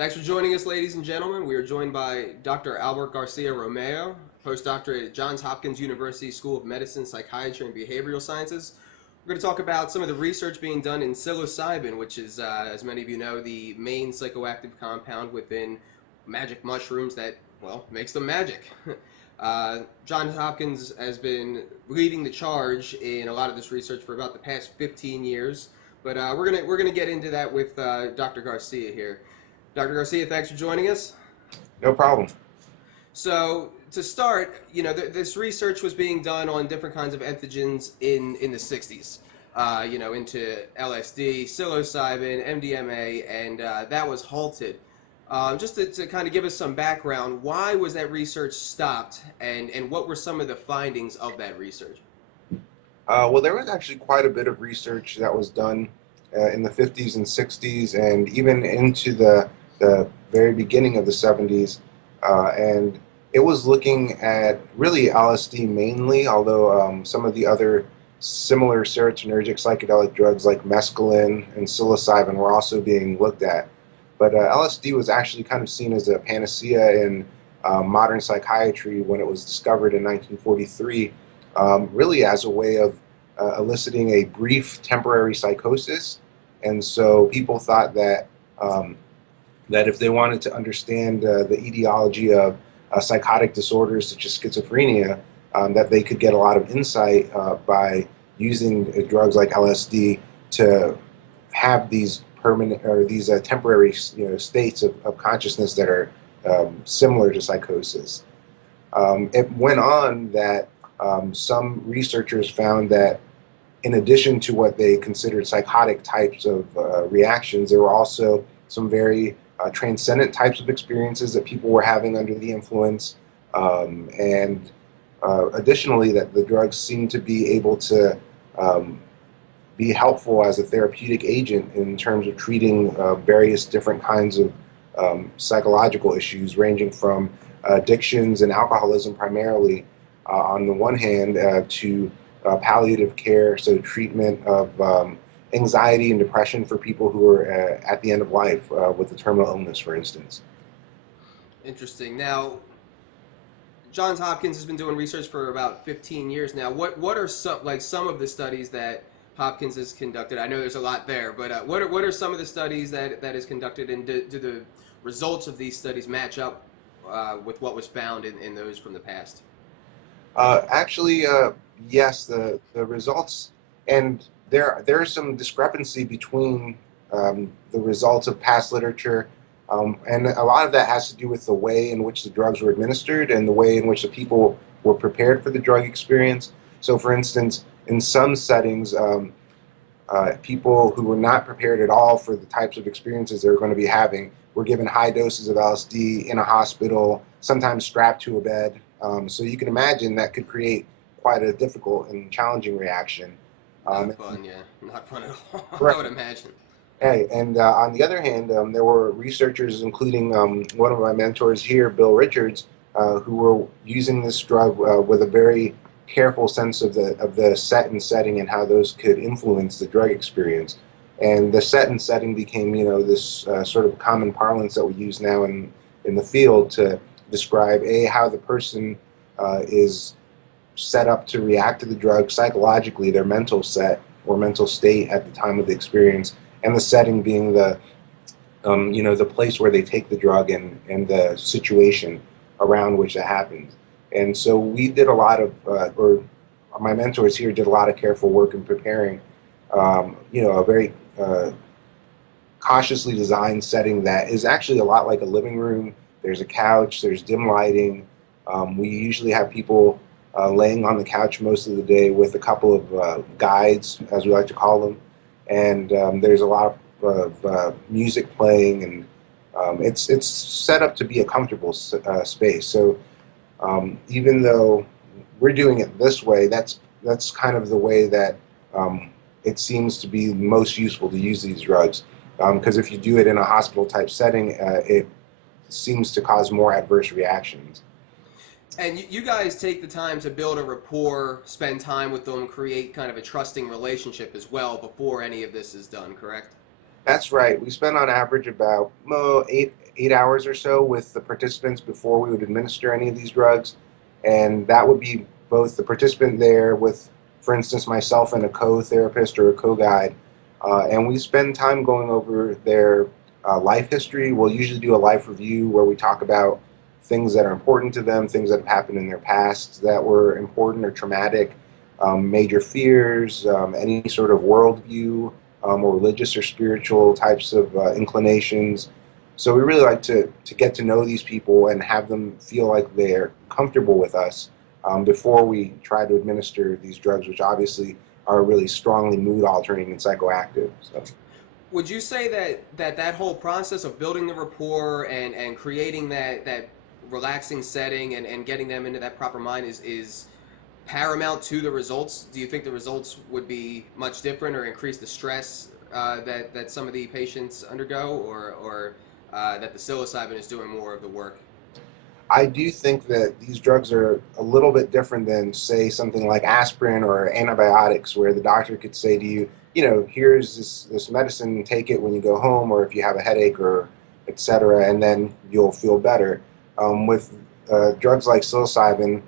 Thanks for joining us, ladies and gentlemen. We are joined by Dr. Albert Garcia Romeo, postdoctorate at Johns Hopkins University School of Medicine, Psychiatry, and Behavioral Sciences. We're going to talk about some of the research being done in psilocybin, which is, as many of you know, the main psychoactive compound within magic mushrooms that, well, makes them magic. Johns Hopkins has been leading the charge in a lot of this research for about the past 15 years, but we're gonna get into that with Dr. Garcia here. Dr. Garcia, thanks for joining us. No problem. So to start, this research was being done on different kinds of entheogens in the 60s. Into LSD, psilocybin, MDMA, and that was halted. Just to kind of give us some background, why was that research stopped, and what were some of the findings of that research? Well, there was actually quite a bit of research that was done in the 50s and 60s, and even into the very beginning of the 70s. And it was looking at really LSD mainly, although some of the other similar serotonergic psychedelic drugs like mescaline and psilocybin were also being looked at. But LSD was actually kind of seen as a panacea in modern psychiatry when it was discovered in 1943, really as a way of eliciting a brief temporary psychosis. And so people thought that that if they wanted to understand the etiology of psychotic disorders such as schizophrenia, that they could get a lot of insight by using drugs like LSD to have these permanent or these temporary states of consciousness that are similar to psychosis. It went on that some researchers found that in addition to what they considered psychotic types of reactions, there were also some very transcendent types of experiences that people were having under the influence. And additionally, that the drugs seemed to be able to be helpful as a therapeutic agent in terms of treating various different kinds of psychological issues, ranging from addictions and alcoholism primarily on the one hand to palliative care, so treatment of anxiety and depression for people who are at the end of life with a terminal illness, for instance. Interesting. Now, Johns Hopkins has been doing research for about 15 years now. What are some of the studies that Hopkins has conducted? I know there's a lot there, but what are some of the studies that is conducted, and do the results of these studies match up with what was found in those from the past? Actually, yes, the results, and there's some discrepancy between the results of past literature, and a lot of that has to do with the way in which the drugs were administered and the way in which the people were prepared for the drug experience. So, for instance, in some settings, people who were not prepared at all for the types of experiences they were going to be having were given high doses of LSD in a hospital, sometimes strapped to a bed. So you can imagine that could create quite a difficult and challenging reaction. Not fun, yeah. Not fun at all, I Right. would imagine. Hey, and on the other hand, there were researchers, including one of my mentors here, Bill Richards, who were using this drug with a very careful sense of the set and setting and how those could influence the drug experience. And the set and setting became, this sort of common parlance that we use now in the field to describe how the person is set up to react to the drug psychologically, their mental set or mental state at the time of the experience, and the setting being the place where they take the drug and the situation around which it happens. And so we did a lot of, or my mentors here did a lot of careful work in preparing, a very cautiously designed setting that is actually a lot like a living room. There's a couch, there's dim lighting. We usually have people laying on the couch most of the day with a couple of guides, as we like to call them. And there's a lot of music playing, and it's set up to be a comfortable space. So even though we're doing it this way, that's kind of the way that it seems to be most useful to use these drugs. Because if you do it in a hospital type setting, it seems to cause more adverse reactions. And you guys take the time to build a rapport, spend time with them, create kind of a trusting relationship as well before any of this is done, correct? That's right. We spend on average about 8 hours or so with the participants before we would administer any of these drugs, and that would be both the participant there with, for instance, myself and a co-therapist or a co-guide, and we spend time going over their life history. We'll usually do a life review where we talk about things that are important to them, things that have happened in their past that were important or traumatic, major fears, any sort of worldview or religious or spiritual types of inclinations. So we really like to get to know these people and have them feel like they're comfortable with us before we try to administer these drugs, which obviously are really strongly mood altering and psychoactive. So. Would you say that whole process of building the rapport and creating that relaxing setting and getting them into that proper mind is paramount to the results? Do you think the results would be much different or increase the stress that some of the patients undergo, or that the psilocybin is doing more of the work? I do think that these drugs are a little bit different than, say, something like aspirin or antibiotics, where the doctor could say to you, here's this medicine, take it when you go home, or if you have a headache, or etc., and then you'll feel better. With drugs like psilocybin,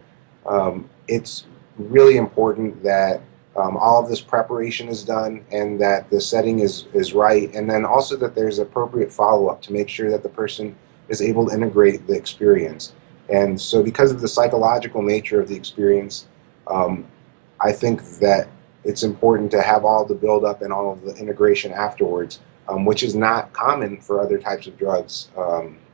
it's really important that all of this preparation is done and that the setting is right, and then also that there's appropriate follow up to make sure that the person is able to integrate the experience. And so, because of the psychological nature of the experience, um, I think that it's important to have all the build up and all of the integration afterwards, which is not common for other types of drugs.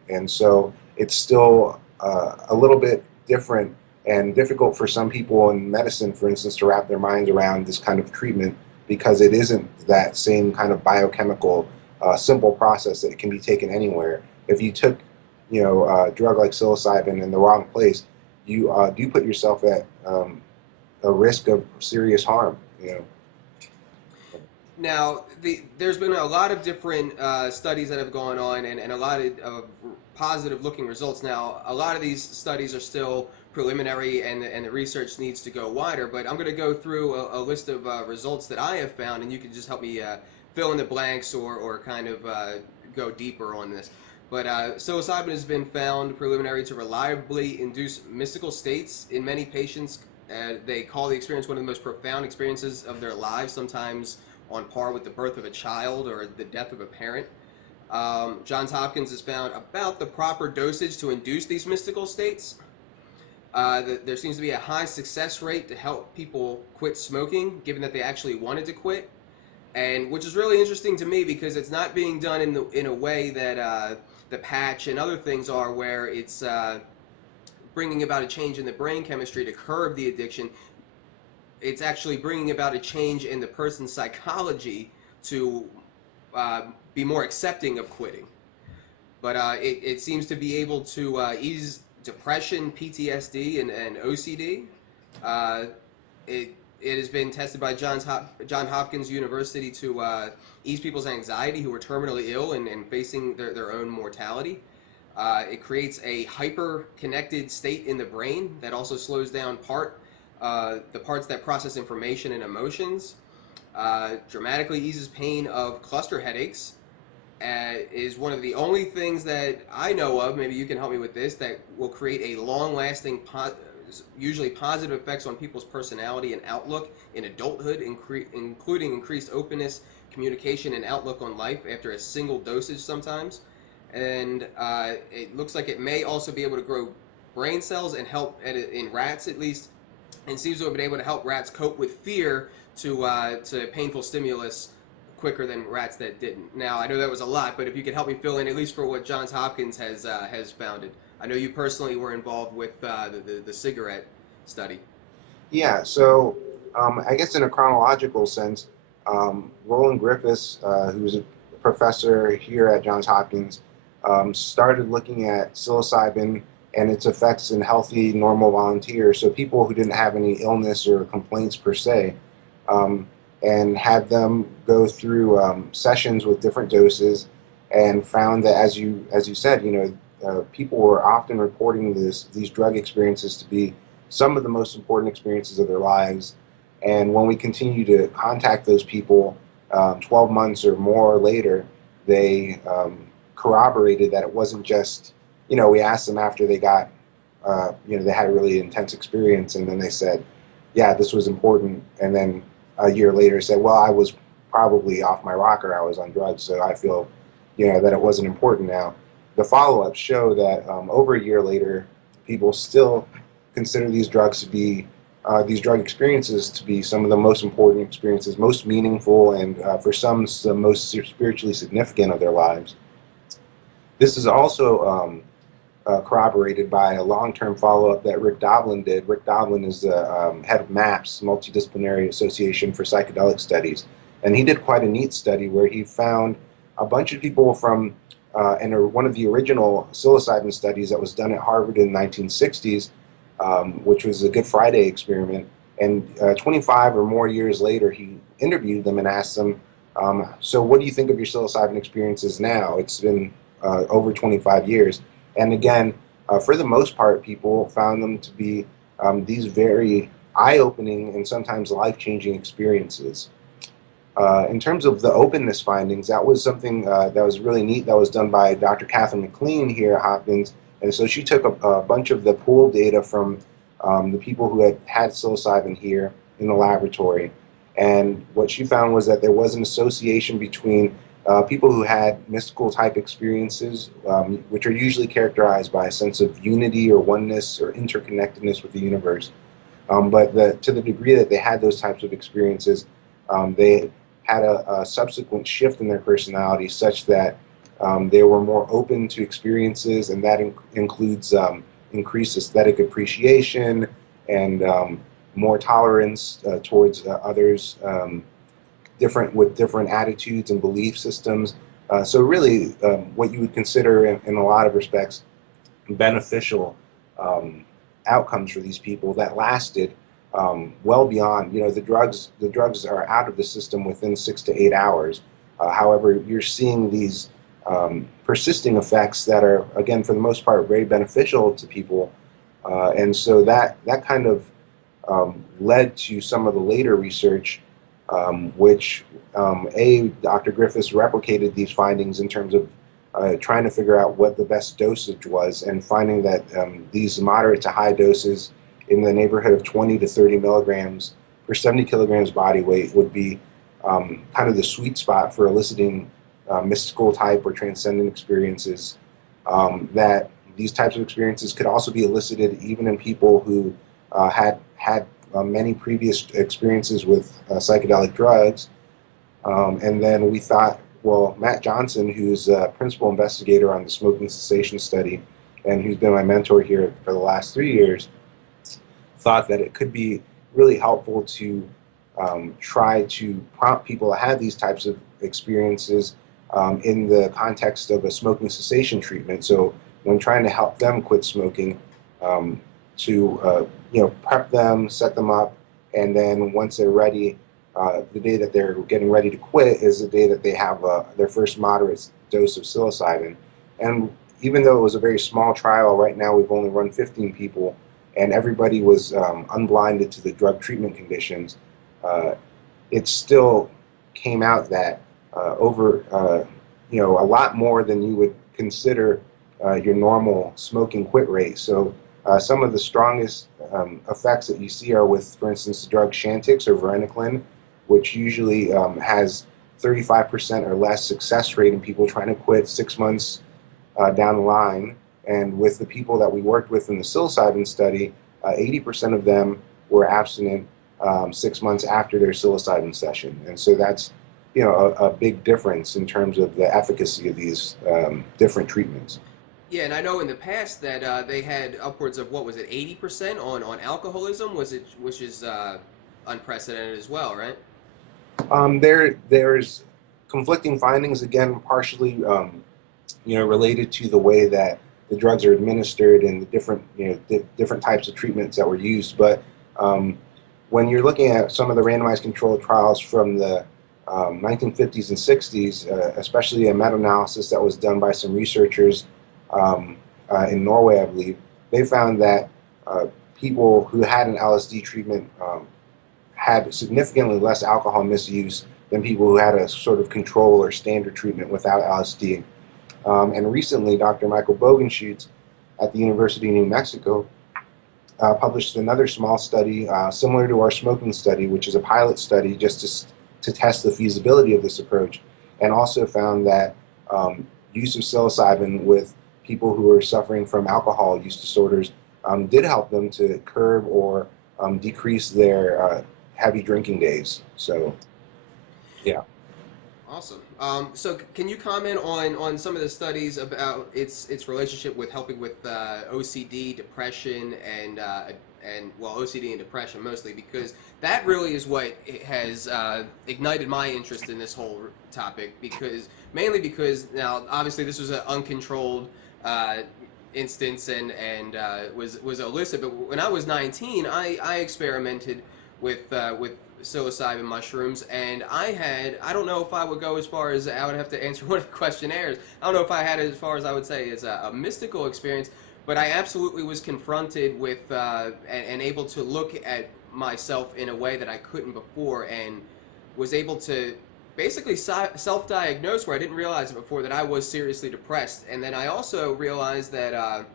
And so, it's still a little bit different and difficult for some people in medicine, for instance, to wrap their minds around this kind of treatment because it isn't that same kind of biochemical, simple process that can be taken anywhere. If you took, a drug like psilocybin in the wrong place, you do put yourself at a risk of serious harm. Now, there's been a lot of different studies that have gone on and a lot of positive looking results. Now, a lot of these studies are still preliminary and the research needs to go wider, but I'm going to go through a list of results that I have found, and you can just help me fill in the blanks or kind of go deeper on this. But psilocybin has been found preliminary to reliably induce mystical states in many patients. They call the experience one of the most profound experiences of their lives, sometimes on par with the birth of a child or the death of a parent. Johns Hopkins has found about the proper dosage to induce these mystical states. There seems to be a high success rate to help people quit smoking, given that they actually wanted to quit, and which is really interesting to me because it's not being done in a way that the patch and other things are, where it's bringing about a change in the brain chemistry to curb the addiction. It's actually bringing about a change in the person's psychology to be more accepting of quitting. But it seems to be able to ease depression, PTSD, and OCD. Uh, it has been tested by John Hopkins University to ease people's anxiety who are terminally ill and facing their own mortality. It creates a hyper-connected state in the brain that also slows down the parts that process information and emotions. Dramatically eases pain of cluster headaches. Is one of the only things that I know of, maybe you can help me with this, that will create a long-lasting, usually positive effects on people's personality and outlook in adulthood, including increased openness, communication, and outlook on life after a single dosage sometimes. And it looks like it may also be able to grow brain cells and help, in rats at least, and seems to have been able to help rats cope with fear to painful stimulus quicker than rats that didn't. Now, I know that was a lot, but if you could help me fill in at least for what Johns Hopkins has founded. I know you personally were involved with the cigarette study. Yeah, so I guess in a chronological sense, Roland Griffiths, who's a professor here at Johns Hopkins, started looking at psilocybin and its effects in healthy, normal volunteers, so people who didn't have any illness or complaints per se, um, and had them go through sessions with different doses, and found that, as you said, people were often reporting these drug experiences to be some of the most important experiences of their lives. And when we continue to contact those people, 12 months or more later, they corroborated that it wasn't just, we asked them after they got, they had a really intense experience, and then they said, yeah, this was important. And then a year later said, well, I was probably off my rocker, I was on drugs, so I feel, that it wasn't important now. The follow-ups show that over a year later, people still consider these drugs to be these drug experiences to be some of the most important experiences, most meaningful, and for some, the most spiritually significant of their lives. This is also corroborated by a long-term follow-up that Rick Doblin did. Rick Doblin is the head of MAPS, Multidisciplinary Association for Psychedelic Studies, and he did quite a neat study where he found a bunch of people from, and one of the original psilocybin studies that was done at Harvard in the 1960s, which was a Good Friday experiment. And 25 or more years later, he interviewed them and asked them, so what do you think of your psilocybin experiences now? It's been over 25 years. And again, for the most part, people found them to be these very eye-opening and sometimes life-changing experiences. In terms of the openness findings, that was something that was really neat that was done by Dr. Catherine McLean here at Hopkins. And so she took a bunch of the pool data from the people who had psilocybin here in the laboratory. And what she found was that there was an association between people who had mystical type experiences, which are usually characterized by a sense of unity or oneness or interconnectedness with the universe. But to the degree that they had those types of experiences, they had a subsequent shift in their personality such that they were more open to experiences, and that includes increased aesthetic appreciation and more tolerance towards others, with different attitudes and belief systems. So really, what you would consider in a lot of respects beneficial outcomes for these people that lasted well beyond, the drugs are out of the system within 6 to 8 hours. However, you're seeing these persisting effects that are, again, for the most part, very beneficial to people. And so that kind of led to some of the later research, which Dr. Griffiths replicated these findings in terms of trying to figure out what the best dosage was, and finding that these moderate to high doses in the neighborhood of 20 to 30 milligrams per 70 kilograms body weight would be kind of the sweet spot for eliciting mystical type or transcendent experiences. That these types of experiences could also be elicited even in people who had many previous experiences with psychedelic drugs. And then we thought, well, Matt Johnson, who's a principal investigator on the smoking cessation study and who's been my mentor here for the last 3 years, thought that it could be really helpful to try to prompt people to have these types of experiences in the context of a smoking cessation treatment. So when trying to help them quit smoking, to prep them, set them up, and then once they're ready, the day that they're getting ready to quit is the day that they have their first moderate dose of psilocybin. And even though it was a very small trial, right now we've only run 15 people, and everybody was unblinded to the drug treatment conditions. It still came out that over a lot more than you would consider your normal smoking quit rate. So some of the strongest effects that you see are with, for instance, the drug Chantix or varenicline, which usually has 35% or less success rate in people trying to quit 6 months down the line. And with the people that we worked with in the psilocybin study, 80% of them were abstinent 6 months after their psilocybin session. And so that's a big difference in terms of the efficacy of these different treatments. Yeah, and I know in the past that they had upwards of, what was it, 80% on alcoholism, which is unprecedented as well, right? There's conflicting findings, again, partially related to the way that the drugs are administered and the different types of treatments that were used. But when you're looking at some of the randomized controlled trials from the 1950s and 60s, especially a meta-analysis that was done by some researchers in Norway, I believe, they found that people who had an LSD treatment had significantly less alcohol misuse than people who had a sort of control or standard treatment without LSD. And recently, Dr. Michael Bogenschutz at the University of New Mexico published another small study similar to our smoking study, which is a pilot study just to test the feasibility of this approach, and also found that use of psilocybin with people who are suffering from alcohol use disorders did help them to curb or decrease their heavy drinking days. So, yeah. Awesome. So can you comment on some of the studies about its relationship with helping with OCD, depression, and well, OCD and depression mostly, because that really is what has ignited my interest in this whole topic. Because mainly because now obviously this was an uncontrolled instance and was illicit. But when I was 19, I experimented with psilocybin mushrooms, and I don't know if I would go as far as I would have to answer one of the questionnaires. I don't know if I had it as far as I would say as a mystical experience, but I absolutely was confronted with and able to look at myself in a way that I couldn't before, and was able to basically self-diagnose where I didn't realize it before, that I was seriously depressed. And then I also realized that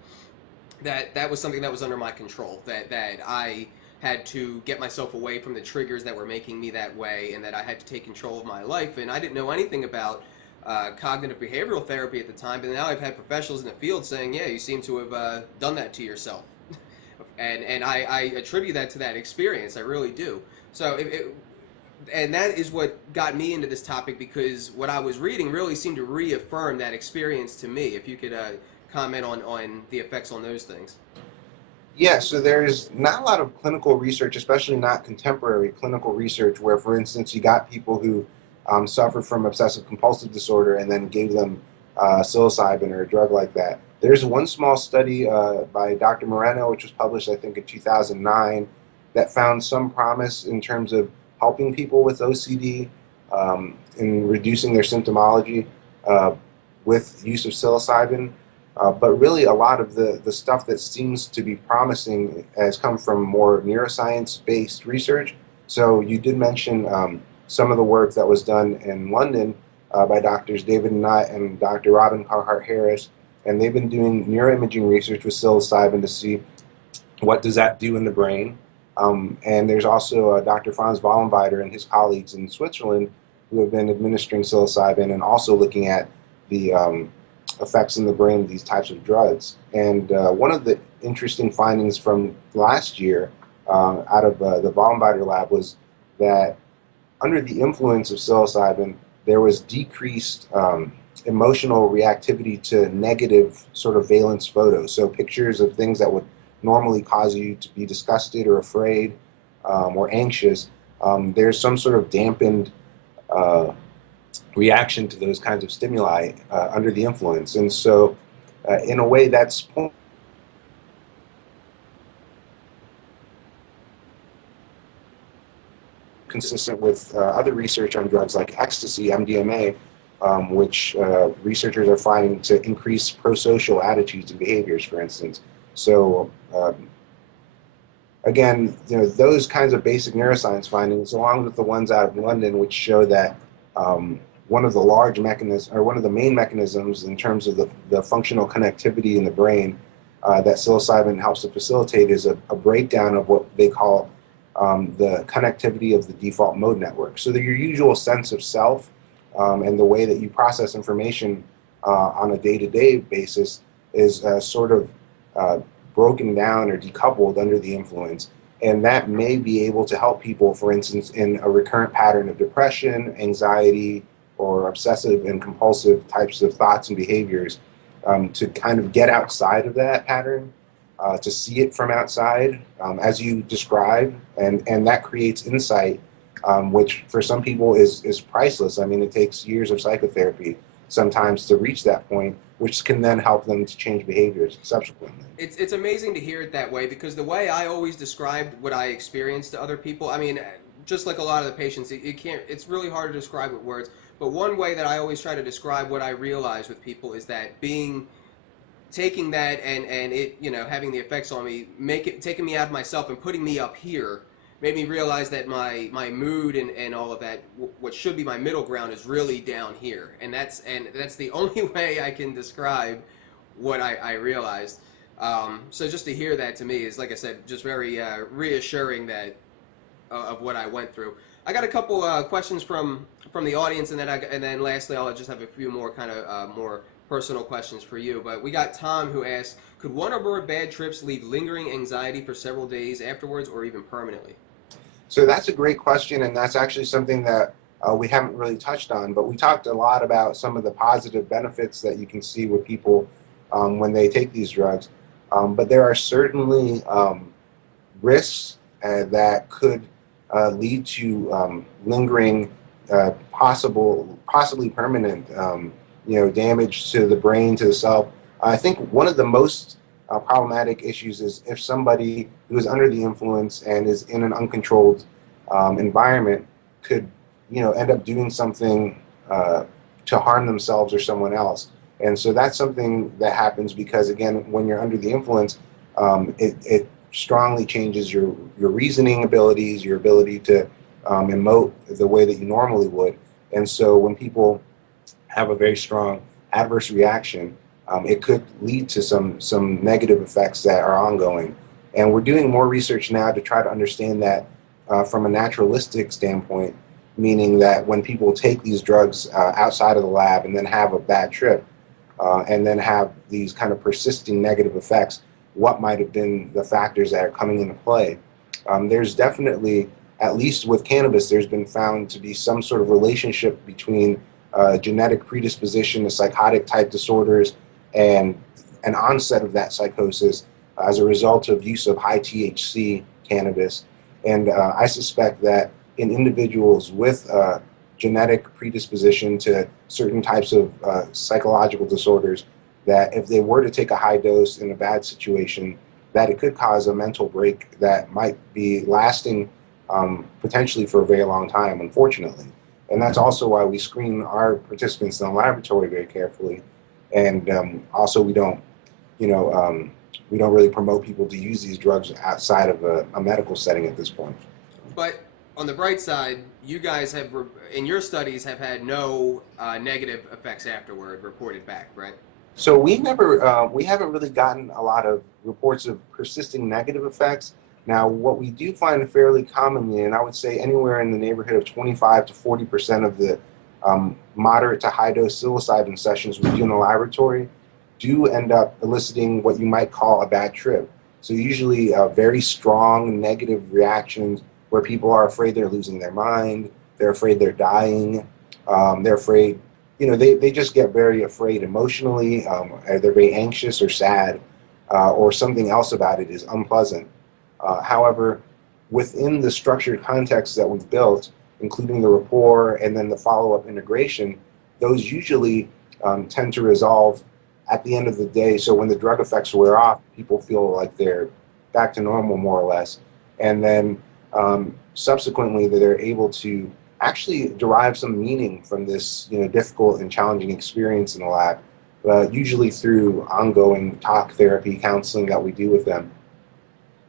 that was something that was under my control, that I had to get myself away from the triggers that were making me that way, and that I had to take control of my life. And I didn't know anything about cognitive behavioral therapy at the time, but now I've had professionals in the field saying, yeah, you seem to have done that to yourself. And I attribute that to that experience. I really do. So and that is what got me into this topic, because what I was reading really seemed to reaffirm that experience to me. If you could comment on the effects on those things. Yeah, so there's not a lot of clinical research, especially not contemporary clinical research, where, for instance, you got people who suffer from obsessive compulsive disorder and then gave them psilocybin or a drug like that. There's one small study by Dr. Moreno, which was published, I think, in 2009, that found some promise in terms of helping people with OCD in reducing their symptomology with use of psilocybin. But really, a lot of the stuff that seems to be promising has come from more neuroscience-based research. So you did mention some of the work that was done in London by doctors David Nutt and Dr. Robin Carhart Harris, and they've been doing neuroimaging research with psilocybin to see what does that do in the brain. And there's also Dr. Franz Wallenweider and his colleagues in Switzerland who have been administering psilocybin and also looking at the effects in the brain of these types of drugs. And one of the interesting findings from last year out of the Wallenweider lab was that under the influence of psilocybin, there was decreased emotional reactivity to negative sort of valence photos. So pictures of things that would normally cause you to be disgusted or afraid or anxious. There's some sort of dampened reaction to those kinds of stimuli under the influence. And so, in a way, that's consistent with other research on drugs like ecstasy, MDMA, which researchers are finding to increase prosocial attitudes and behaviors, for instance. So, again, those kinds of basic neuroscience findings, along with the ones out of London, which show that one of the large mechanisms, or one of the main mechanisms in terms of the functional connectivity in the brain that psilocybin helps to facilitate, is a breakdown of what they call the connectivity of the default mode network. So that your usual sense of self and the way that you process information on a day-to-day basis is sort of broken down or decoupled under the influence. And that may be able to help people, for instance, in a recurrent pattern of depression, anxiety, or obsessive and compulsive types of thoughts and behaviors, to kind of get outside of that pattern, to see it from outside, as you describe, and that creates insight, which for some people is priceless. I mean, it takes years of psychotherapy sometimes to reach that point, which can then help them to change behaviors subsequently. It's amazing to hear it that way, because the way I always described what I experienced to other people, I mean, just like a lot of the patients, it's really hard to describe with words. But one way that I always try to describe what I realize with people is that taking that and it, having the effects on me, taking me out of myself and putting me up here, made me realize that my mood and all of that, what should be my middle ground, is really down here, and that's the only way I can describe what I realized. So just to hear that to me is, like I said, just very reassuring that of what I went through. I got a couple questions from the audience, and then lastly, I'll just have a few more kind of more personal questions for you. But we got Tom who asks, could one or more bad trips leave lingering anxiety for several days afterwards, or even permanently? So that's a great question, and that's actually something that we haven't really touched on. But we talked a lot about some of the positive benefits that you can see with people when they take these drugs. But there are certainly risks that could lead to lingering, possibly permanent, damage to the brain, to the self. I think one of the most problematic issues is if somebody who is under the influence and is in an uncontrolled environment could, end up doing something to harm themselves or someone else. And so that's something that happens because, again, when you're under the influence, it strongly changes your reasoning abilities, your ability to emote the way that you normally would. And so when people have a very strong adverse reaction, it could lead to some negative effects that are ongoing. And we're doing more research now to try to understand that from a naturalistic standpoint, meaning that when people take these drugs outside of the lab and then have a bad trip, and then have these kind of persisting negative effects, what might have been the factors that are coming into play. There's definitely, at least with cannabis, there's been found to be some sort of relationship between genetic predisposition to psychotic type disorders and an onset of that psychosis as a result of use of high THC cannabis. And I suspect that in individuals with genetic predisposition to certain types of psychological disorders, that if they were to take a high dose in a bad situation, that it could cause a mental break that might be lasting potentially for a very long time, unfortunately. And that's also why we screen our participants in the laboratory very carefully. And also we don't really promote people to use these drugs outside of a medical setting at this point. But on the bright side, you guys have, in your studies, have had no negative effects afterward reported back, right? So we haven't really gotten a lot of reports of persisting negative effects. Now, what we do find fairly commonly, and I would say anywhere in the neighborhood of 25 to 40% of the moderate to high dose psilocybin sessions we do in the laboratory do end up eliciting what you might call a bad trip. So usually very strong negative reactions where people are afraid they're losing their mind, they're afraid they're dying, they're afraid, they just get very afraid emotionally, they're very anxious or sad, or something else about it is unpleasant. However, within the structured context that we've built, including the rapport and then the follow-up integration, those usually tend to resolve at the end of the day. So when the drug effects wear off, people feel like they're back to normal more or less. And then subsequently they're able to actually derive some meaning from this difficult and challenging experience in the lab, usually through ongoing talk therapy counseling that we do with them.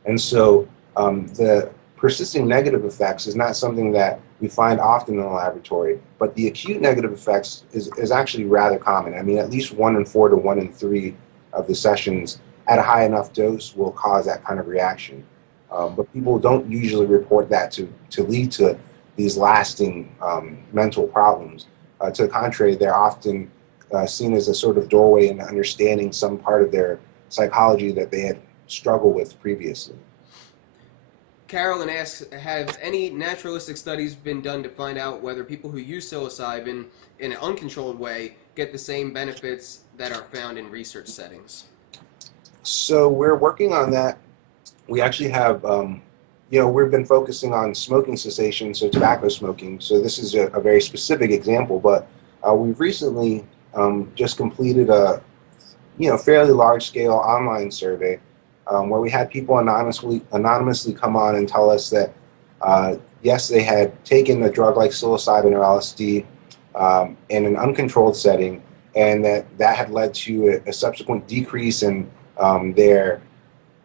And so the persisting negative effects is not something that we find often in the laboratory, but the acute negative effects is actually rather common. I mean, at least 1 in 4 to 1 in 3 of the sessions at a high enough dose will cause that kind of reaction. But people don't usually report that to lead to these lasting mental problems. To the contrary, they're often seen as a sort of doorway into understanding some part of their psychology that they had struggled with previously. Carolyn asks, have any naturalistic studies been done to find out whether people who use psilocybin in an uncontrolled way get the same benefits that are found in research settings? So we're working on that. We actually have, we've been focusing on smoking cessation, so tobacco smoking. So this is a very specific example, but we've recently just completed a, fairly large-scale online survey where we had people anonymously come on and tell us that, yes, they had taken a drug like psilocybin or LSD in an uncontrolled setting, and that had led to a subsequent decrease in their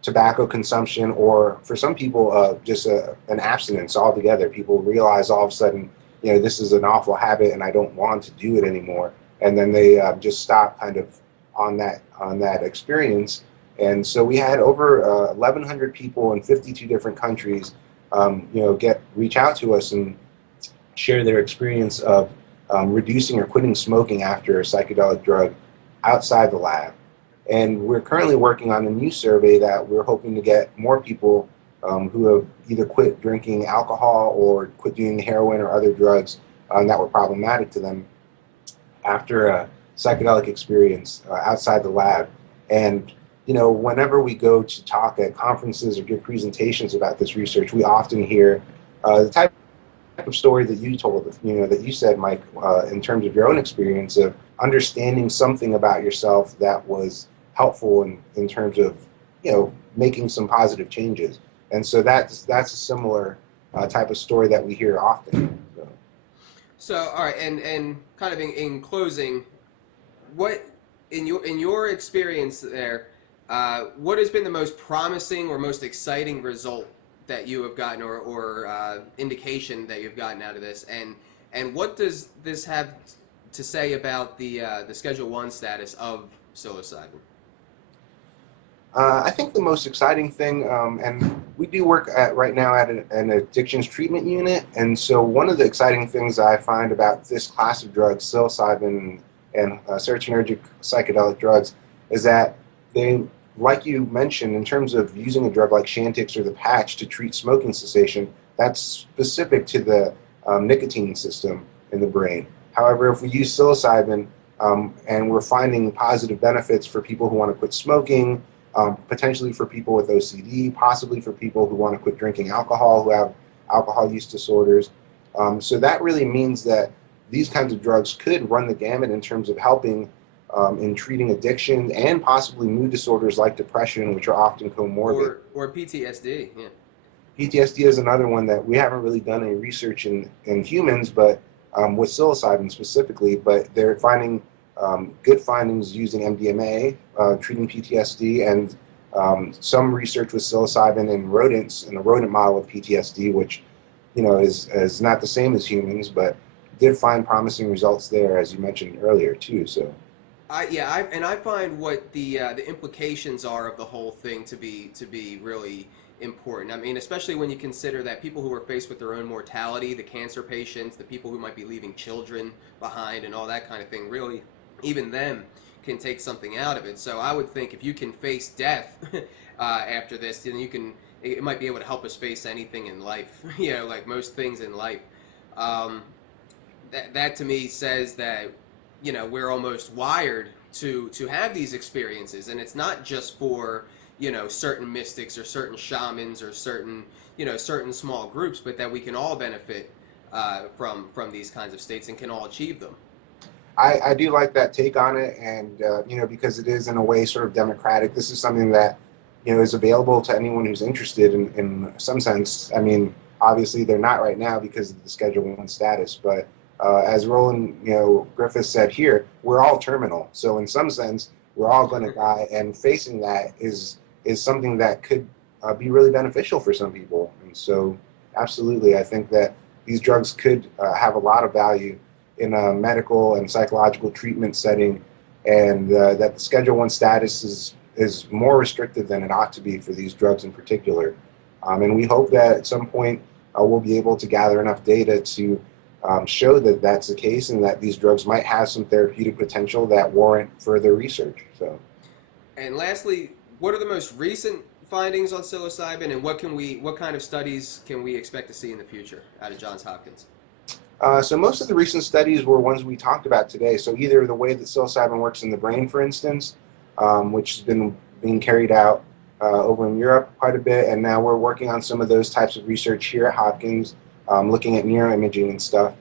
tobacco consumption, or for some people, just an abstinence altogether. People realize all of a sudden, this is an awful habit and I don't want to do it anymore. And then they just stop kind of on that experience. And so we had over 1,100 people in 52 different countries, reach out to us and share their experience of reducing or quitting smoking after a psychedelic drug outside the lab. And we're currently working on a new survey that we're hoping to get more people who have either quit drinking alcohol or quit doing heroin or other drugs that were problematic to them after a psychedelic experience outside the lab. And whenever we go to talk at conferences or give presentations about this research, we often hear the type of story that you told, that you said, Mike, in terms of your own experience of understanding something about yourself that was helpful in terms of, making some positive changes. And so that's a similar type of story that we hear often. So, all right, and kind of in closing, what in your experience there, what has been the most promising or most exciting result that you have gotten, or indication that you've gotten out of this, and what does this have to say about the Schedule 1 status of psilocybin? I think the most exciting thing, and we do work right now at an addictions treatment unit, and so one of the exciting things I find about this class of drugs, psilocybin and serotonergic psychedelic drugs, is that they, like you mentioned, in terms of using a drug like Chantix or the patch to treat smoking cessation, that's specific to the nicotine system in the brain. However, if we use psilocybin and we're finding positive benefits for people who want to quit smoking, potentially for people with OCD, possibly for people who want to quit drinking alcohol, who have alcohol use disorders. So that really means that these kinds of drugs could run the gamut in terms of helping in treating addiction and possibly mood disorders like depression, which are often comorbid. Or PTSD, yeah. PTSD is another one that we haven't really done any research in humans, but with psilocybin specifically, but they're finding good findings using MDMA, treating PTSD, and some research with psilocybin in rodents, in a rodent model of PTSD, which is not the same as humans, but did find promising results there, as you mentioned earlier too. So, I find what the implications are of the whole thing to be really important. I mean, especially when you consider that people who are faced with their own mortality, the cancer patients, the people who might be leaving children behind, and all that kind of thing, really, even them can take something out of it. So I would think if you can face death after this, then it might be able to help us face anything in life. Like most things in life. That to me says that we're almost wired to have these experiences, and it's not just for certain mystics or certain shamans or certain small groups, but that we can all benefit from these kinds of states and can all achieve them. I do like that take on it, and because it is in a way sort of democratic. This is something that is available to anyone who's interested in some sense. I mean, obviously they're not right now because of the Schedule 1 status, but as Roland Griffiths said here, we're all terminal. So in some sense, we're all going to die, and facing that is something that could be really beneficial for some people. And so, absolutely, I think that these drugs could have a lot of value in a medical and psychological treatment setting, and that the Schedule 1 status is more restrictive than it ought to be for these drugs in particular. And we hope that at some point we'll be able to gather enough data to show that that's the case, and that these drugs might have some therapeutic potential that warrant further research. So, and lastly, what are the most recent findings on psilocybin, and what kind of studies can we expect to see in the future out of Johns Hopkins? So most of the recent studies were ones we talked about today. So either the way that psilocybin works in the brain, for instance, which has been being carried out over in Europe quite a bit, and now we're working on some of those types of research here at Hopkins, looking at neuroimaging and stuff.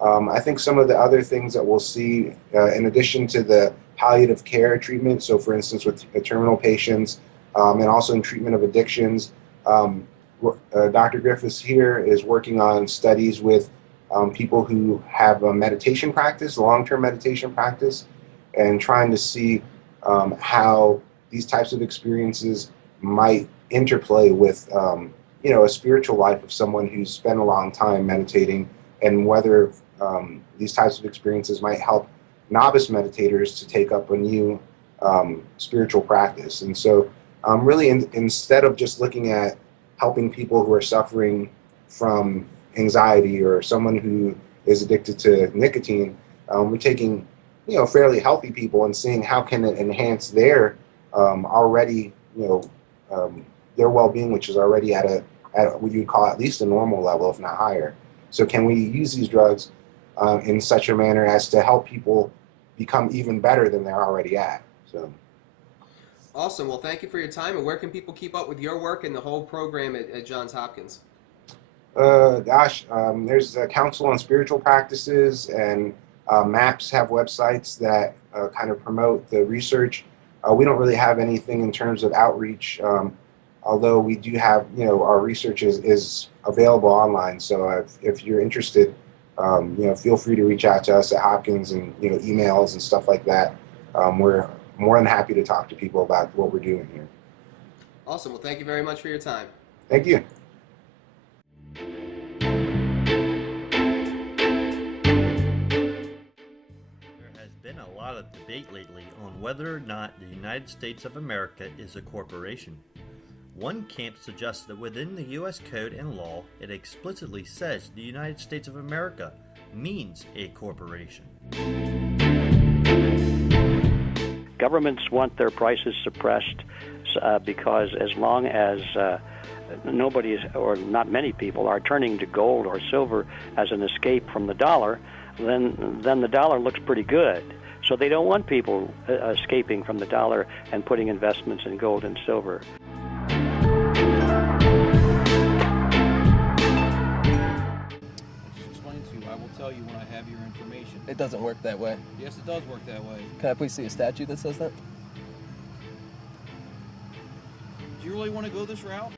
I think some of the other things that we'll see, in addition to the palliative care treatment, so for instance with terminal patients, and also in treatment of addictions, Dr. Griffiths here is working on studies with people who have a meditation practice, long-term meditation practice, and trying to see how these types of experiences might interplay with a spiritual life of someone who's spent a long time meditating, and whether these types of experiences might help novice meditators to take up a new spiritual practice. And so really instead of just looking at helping people who are suffering from anxiety or someone who is addicted to nicotine, we're taking fairly healthy people and seeing how can it enhance their already their well-being, which is already at what you'd call at least a normal level, if not higher. So can we use these drugs in such a manner as to help people become even better than they're already at? So. Awesome. Well, thank you for your time. And where can people keep up with your work and the whole program at Johns Hopkins? There's a Council on Spiritual Practices, and MAPS have websites that kind of promote the research. We don't really have anything in terms of outreach, although we do have, our research is available online. So if you're interested, feel free to reach out to us at Hopkins, and emails and stuff like that. We're more than happy to talk to people about what we're doing here. Awesome. Well, thank you very much for your time. Thank you. Been a lot of debate lately on whether or not the United States of America is a corporation. One camp suggests that within the U.S. Code and law, it explicitly says the United States of America means a corporation. Governments want their prices suppressed because as long as nobody is, or not many people, are turning to gold or silver as an escape from the dollar, then the dollar looks pretty good. So they don't want people escaping from the dollar and putting investments in gold and silver. Just explain to you, I will tell you when I have your information. It doesn't work that way. Yes, it does work that way. Can I please see a statute that says that? Do you really want to go this route?